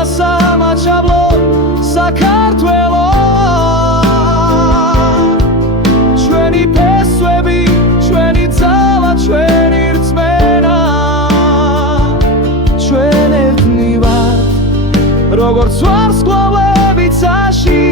და სამაჩაბლო საქართველო ჩვენი ფესვები ჩვენი ძალა ჩვენი რწმენა ჩვენ ერთნი ვართ როგორც ვარსკვლავები ცაში